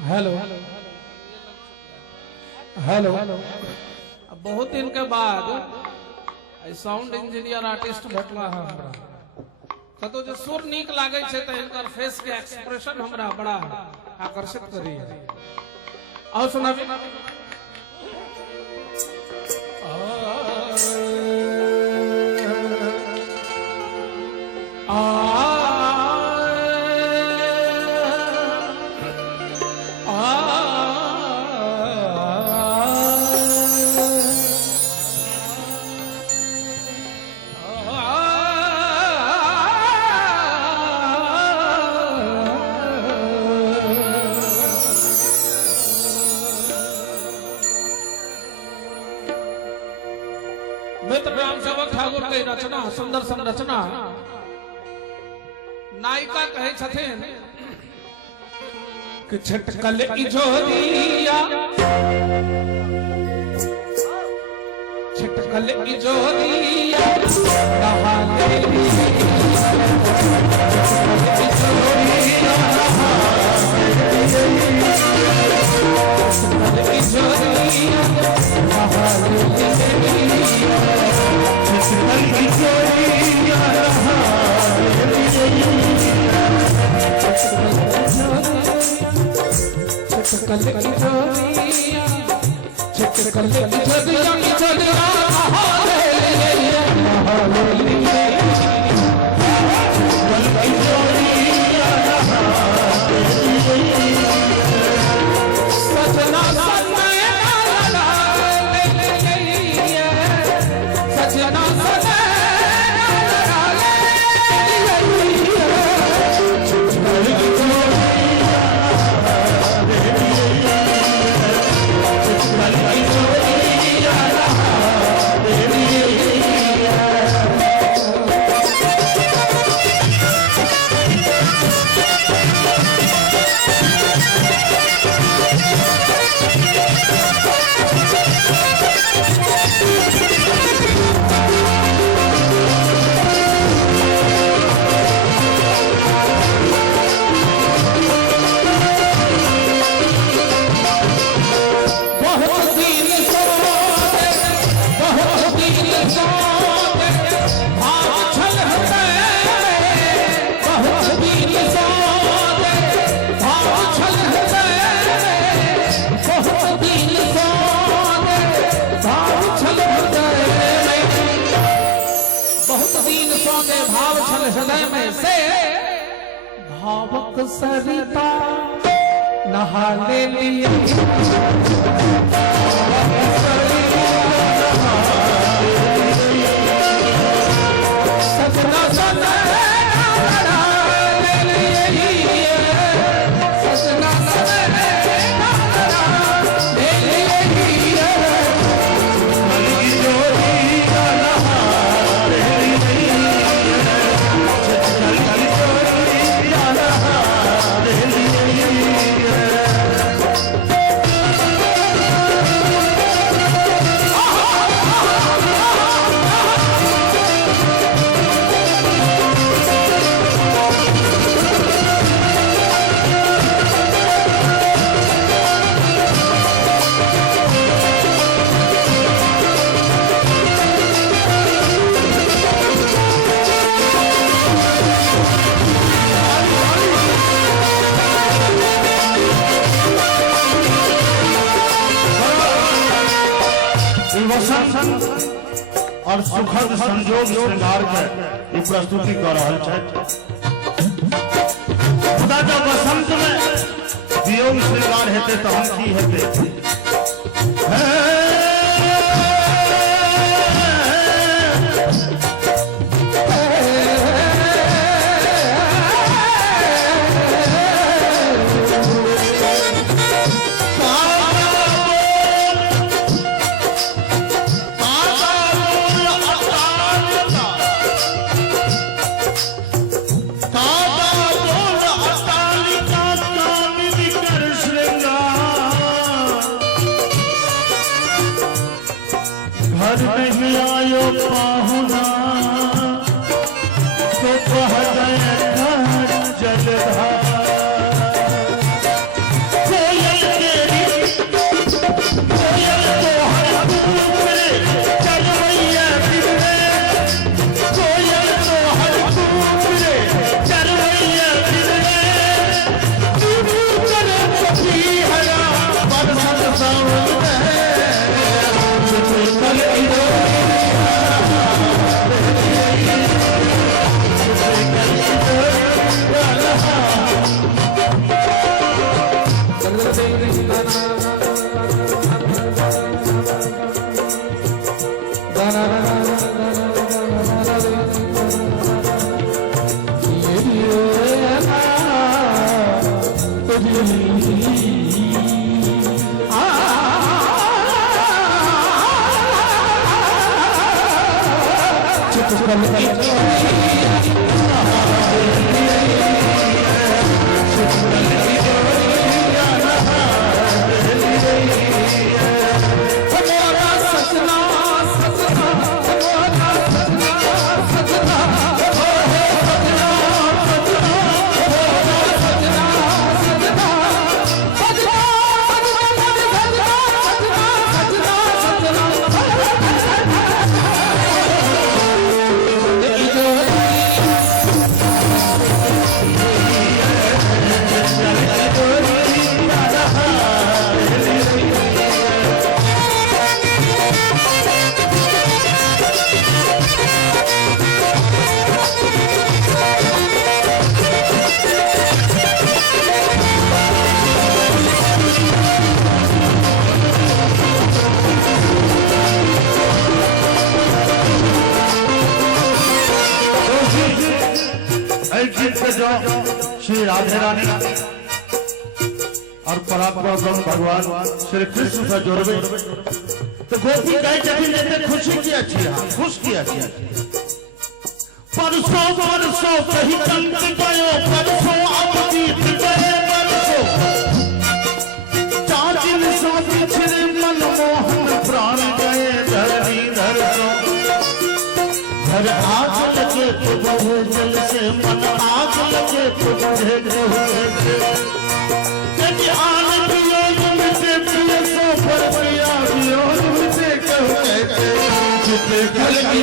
Hello hello. अब बहुत दिन के बाद साउंड इंजीनियर आर्टिस्ट भेटला है हमरा। कतो जो सुर नीक लागे छे त इनकर फेस के एक्सप्रेशन हमरा बड़ा आकर्षित करी है। आओ सुनाबी। मित्र राम सेवक ठाकुर के रचना सुंदर संरचना नायिका कहे छथिन कि छटकल इजोरिया छटकल इजोरिया नहाले हृदय में से भावक सरिता नहा ले लिए सजना सजना और सुखद संजोग श्रृंगार के प्रस्तुति कर रहा है। खुदा जब बसंत में वियोग श्रृंगार हेते तो हम की हेते श्री राधे रानी और परात्पर ब्रह्म भगवान श्री कृष्ण से जोड़वे तो गोपी कहे जब लेते खुशी की अच्छी खुश की अच्छी परसों परसों कहीं कंक गयो परसों अब बीत गए परसों चाचिन सो पिछले मनमोहन प्राण गए धरनी धरसों घर आग लगे तो बहे जल से मन आग लगे तो बहे कभी आन वियोग मिटे प्रिय सो पर प्रिया वियोग मिटे कहते जिते गल की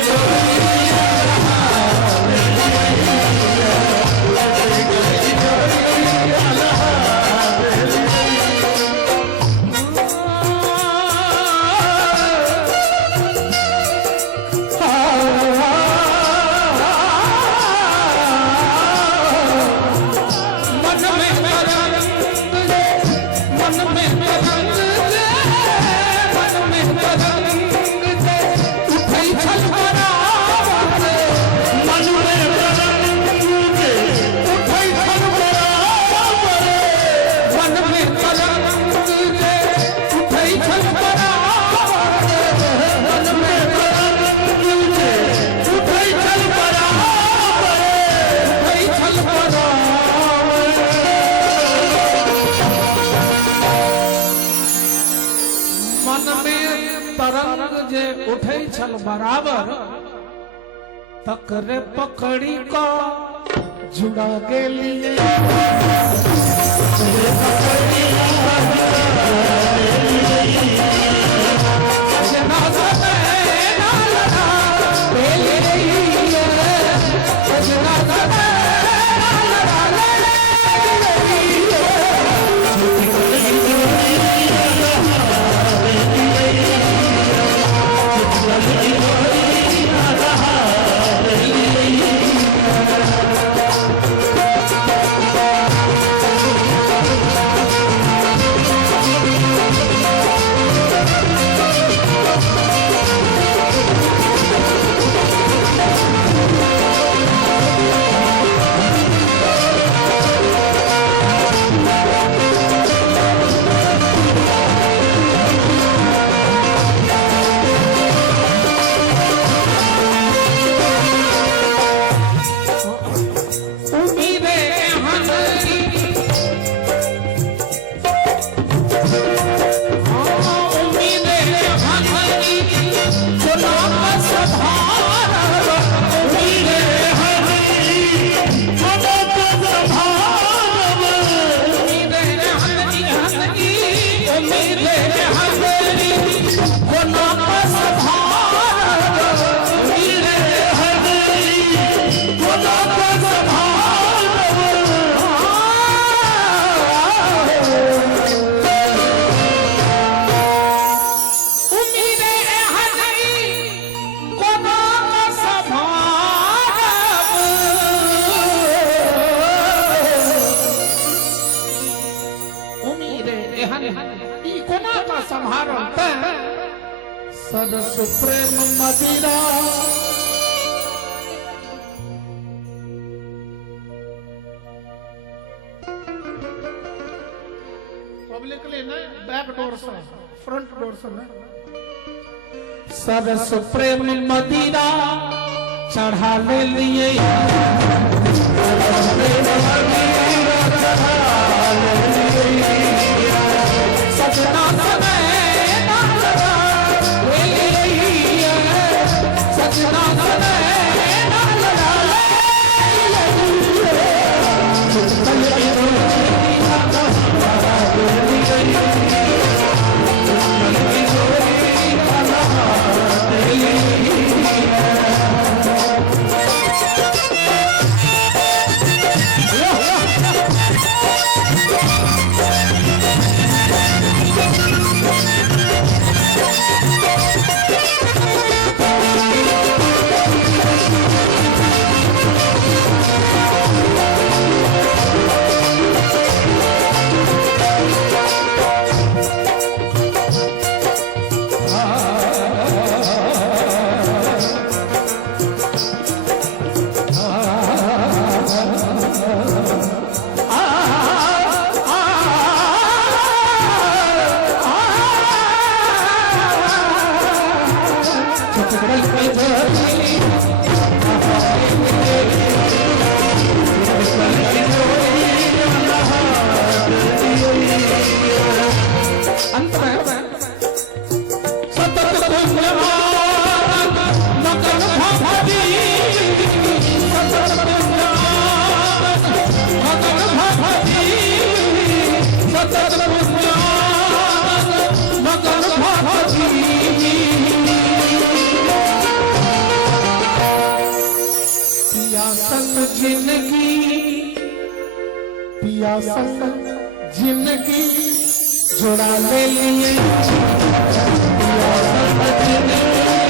उठे छल बराबर तकरे पकड़ी को जुड़ा के लिए सदस प्रेम मदिरा पब्लिकली नहीं, बैक डोर से, फ्रंट डोर से नहीं। सरस प्रेम मदिरा चढ़ा ले लिए सजना सजना पिया संग जिंदगी जुड़ा ले लिए पिया संग जिंदगी